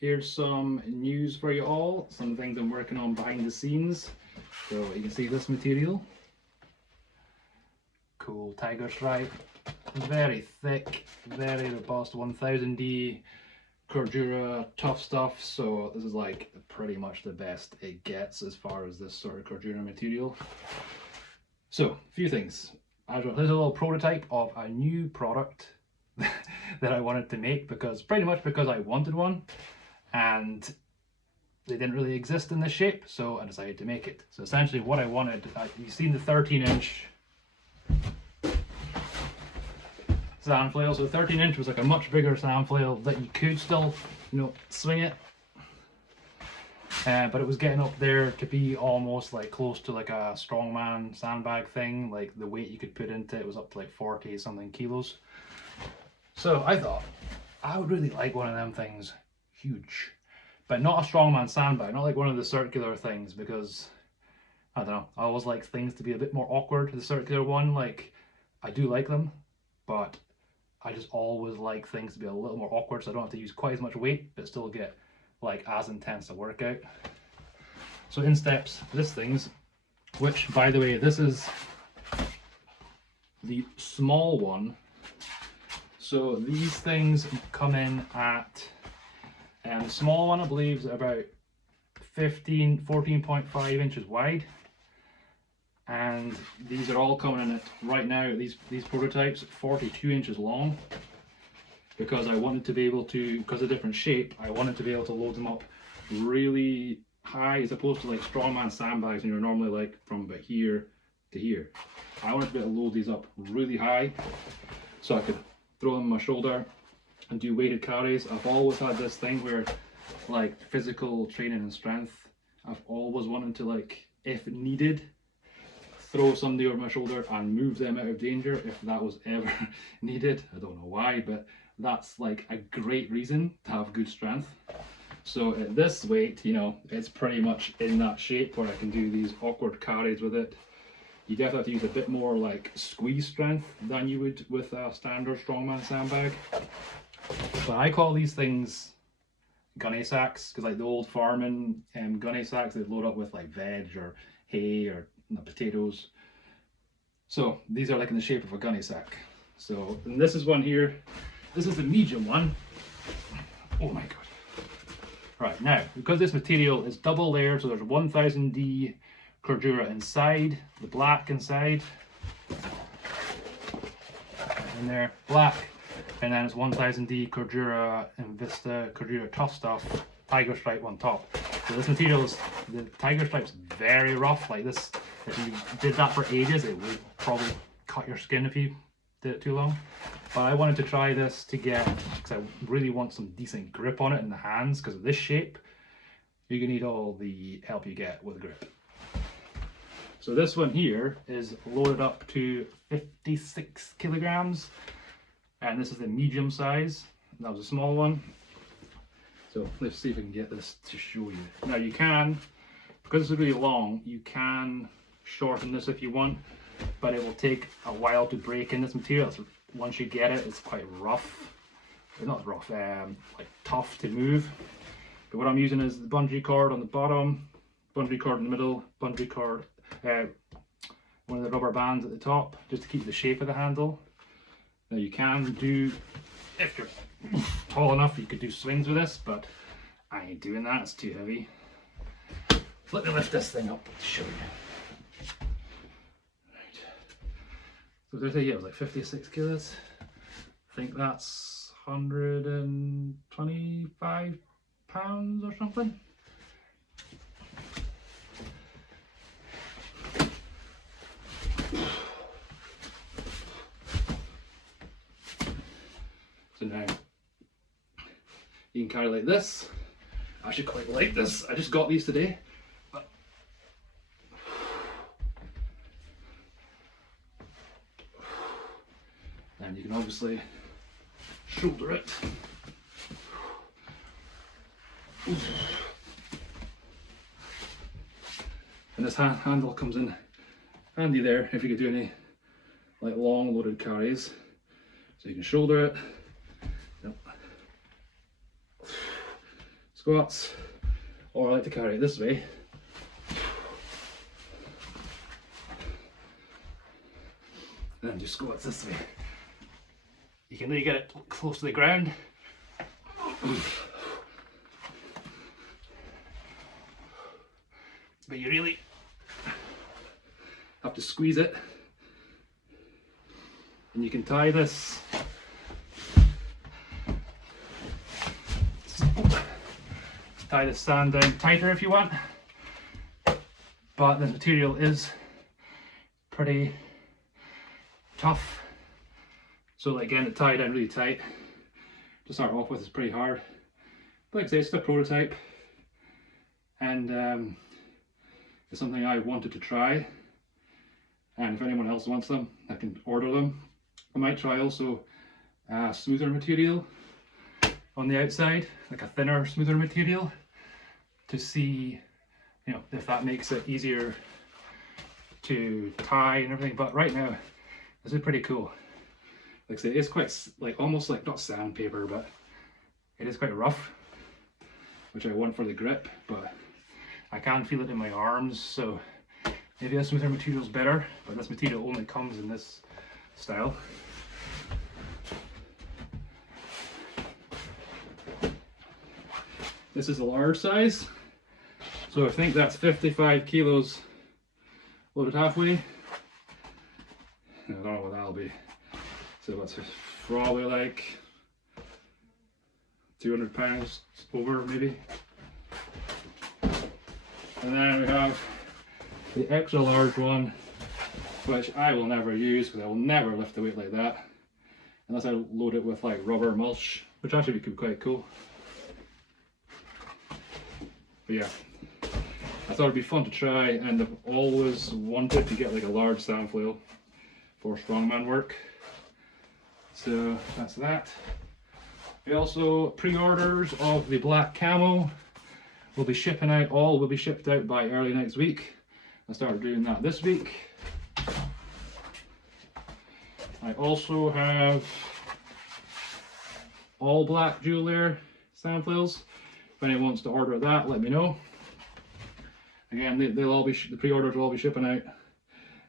Here's some news for you all, some things I'm working on behind the scenes. So you can see this material. Cool tiger stripe, very thick, very robust, 1000D Cordura Tuff Stuff. So this is like pretty much the best it gets as far as this sort of Cordura material. So, a few things. Here's a little prototype of a new product that I wanted to make, because pretty much because I wanted one and they didn't really exist in this shape, so I decided to make it. So essentially what I wanted, you've seen the 13-inch Sandflail. So the 13-inch was like a much bigger Sandflail that you could still, swing it. But it was getting up there to be almost like close to like a Strongman sandbag thing. Like the weight you could put into it was up to like 40 something kilos. So I thought I would really like one of them things, huge, but not a Strongman sandbag, not like one of the circular things, because I don't know, I always like things to be a bit more awkward. The circular one, like, I do like them, but I just always like things to be a little more awkward, so I don't have to use quite as much weight but still get like as intense a workout. So in steps this things, which by the way, this is the small one. So these things come in at, the small one I believe is about 14.5 inches wide, and these are all coming in at, right now, these prototypes, 42 inches long, because I wanted to be able to, because of different shape, I wanted to be able to load them up really high, as opposed to like Strongman sandbags, and you're normally like from about here to here. I wanted to be able to load these up really high so I could throw them on my shoulder and do weighted carries. I've always had this thing where, like, physical training and strength, I've always wanted to, like, if needed, throw somebody over my shoulder and move them out of danger if that was ever needed. I don't know why, but that's like a great reason to have good strength. So at this weight, it's pretty much in that shape where I can do these awkward carries with it. You definitely have to use a bit more like squeeze strength than you would with a standard Strongman sandbag. But I call these things gunny sacks, because like the old farming gunny sacks, they'd load up with like veg or hay or potatoes. So these are like in the shape of a gunny sack. So, and this is one here. This is the medium one. Oh my god. Right, now, because this material is double layered, so there's 1000D Cordura inside, the black inside, and there, black, and then it's 1000D Cordura invista Cordura Tuff Stuff tiger stripe on top. So this material is, the tiger stripe's very rough. Like this, if you did that for ages, it would probably cut your skin if you did it too long. But I wanted to try this to get, because I really want some decent grip on it in the hands, because of this shape, you're gonna need all the help you get with grip. So this one here is loaded up to 56 kilograms, and this is the medium size. That was a small one. So let's see if we can get this to show you. Now you can, because this is really long, you can shorten this if you want, but it will take a while to break in this material. So once you get it, it's quite rough. It's not rough, like tough to move. But what I'm using is the bungee cord on the bottom, bungee cord in the middle, bungee cord, one of the rubber bands at the top, just to keep the shape of the handle. Now you can do, if you're tall enough, you could do swings with this, but I ain't doing that, it's too heavy. Let me lift this thing up to show you. Right. So did I say, yeah, it was like 56 kilos. I think that's 125 pounds or something. So now you can carry like this. I actually quite like this. I just got these today. But and you can obviously shoulder it. And this handle comes in handy there if you could do any like long loaded carries. So you can shoulder it. Yep. squats, or I like to carry it this way. And then do squats this way. You can really get it close to the ground. But you really have to squeeze it. And you can tie this sand down tighter if you want, but this material is pretty tough, so like getting it tied down really tight to start off with is pretty hard. But like I say, it's just a prototype, and it's something I wanted to try, and if anyone else wants them, I can order them. I might try also smoother material on the outside, like a thinner, smoother material, to see, you know, if that makes it easier to tie and everything. But right now, this is pretty cool. Like I say, it's quite like almost like not sandpaper, but it is quite rough, which I want for the grip. But I can feel it in my arms, so maybe a smoother material is better. But this material only comes in this style. This is a large size, so I think that's 55 kilos loaded halfway. I don't know what that'll be. So that's probably like 200 pounds over maybe. And then we have the extra large one, which I will never use because I will never lift a weight like that unless I load it with like rubber mulch, which actually could be quite cool. But yeah, I thought it'd be fun to try, and I've always wanted to get like a large Sandflail for strongman work. So that's that. We also pre-orders of the black camo will be shipping out. All will be shipped out by early next week. I started doing that this week. I also have all black dual layer Sandflails. If anyone wants to order that, let me know. Again, they'll all be the pre-orders will all be shipping out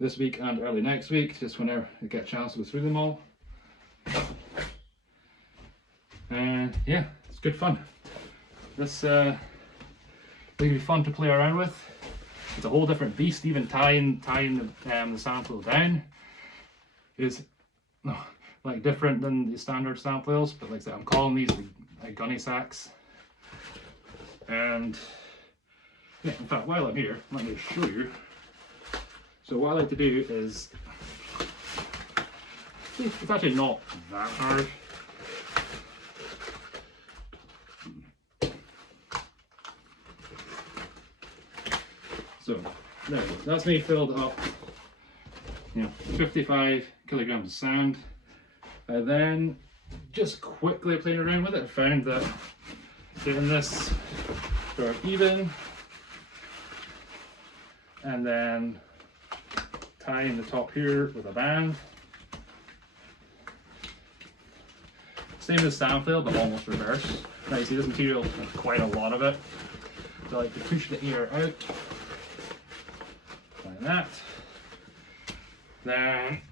this week and early next week, just whenever I get a chance to go through them all. And yeah, it's good fun. This will be fun to play around with. It's a whole different beast. Even tying the Sandflail down is like different than the standard Sandflails. But like I said, I'm calling these like Gunny Sacks. And yeah, in fact, while I'm here, let me show you. So what I like to do is, it's actually not that hard. So there, that's me filled up, 55 kilograms of sand. I then just quickly playing around with it, I found that getting this sort of even, and then tying the top here with a band. Same as Sandflail, but almost reverse. Now you see this material, there's quite a lot of it. So I like to push the air out, like that. Then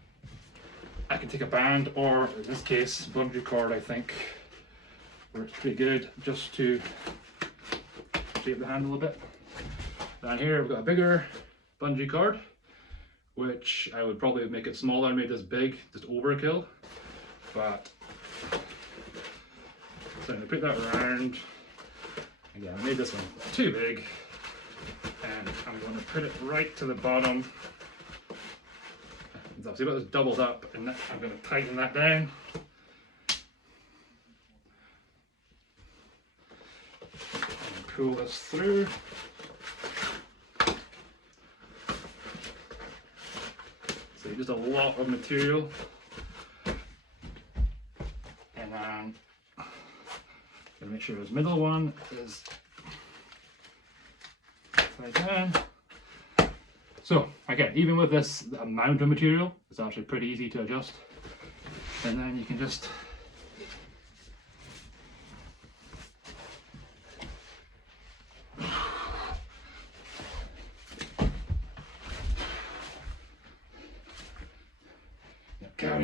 I can take a band, or in this case, bungee cord, I think, works pretty good just to shape the handle a bit. Down here I've got a bigger bungee cord, which I would probably make it smaller and make this big, just overkill. But so I'm going to put that around. Again, I made this one too big, and I'm going to put it right to the bottom. See about this doubled up, and I'm going to tighten that down. And pull this through. So just a lot of material. And then I'm going to make sure this middle one is tied down. So again, even with this amount of material, it's actually pretty easy to adjust. And then you can just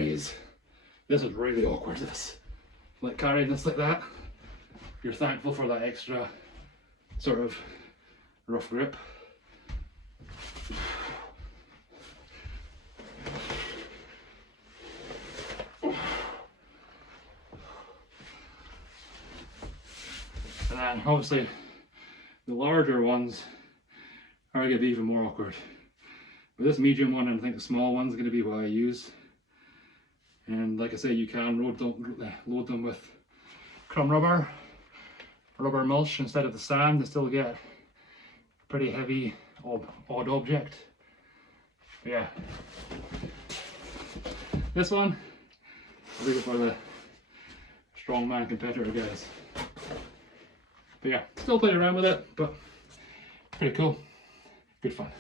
carries. This is really awkward, this. Like carrying this like that. You're thankful for that extra sort of rough grip. And then obviously the larger ones are going to be even more awkward. But this medium one, and I think the small one's going to be what I use. And like I say, you can load them with crumb rubber, rubber mulch instead of the sand, to still get a pretty heavy odd object. But yeah, this one, I'll leave it for the Strongman competitor guys. But yeah, still playing around with it, but pretty cool, good fun.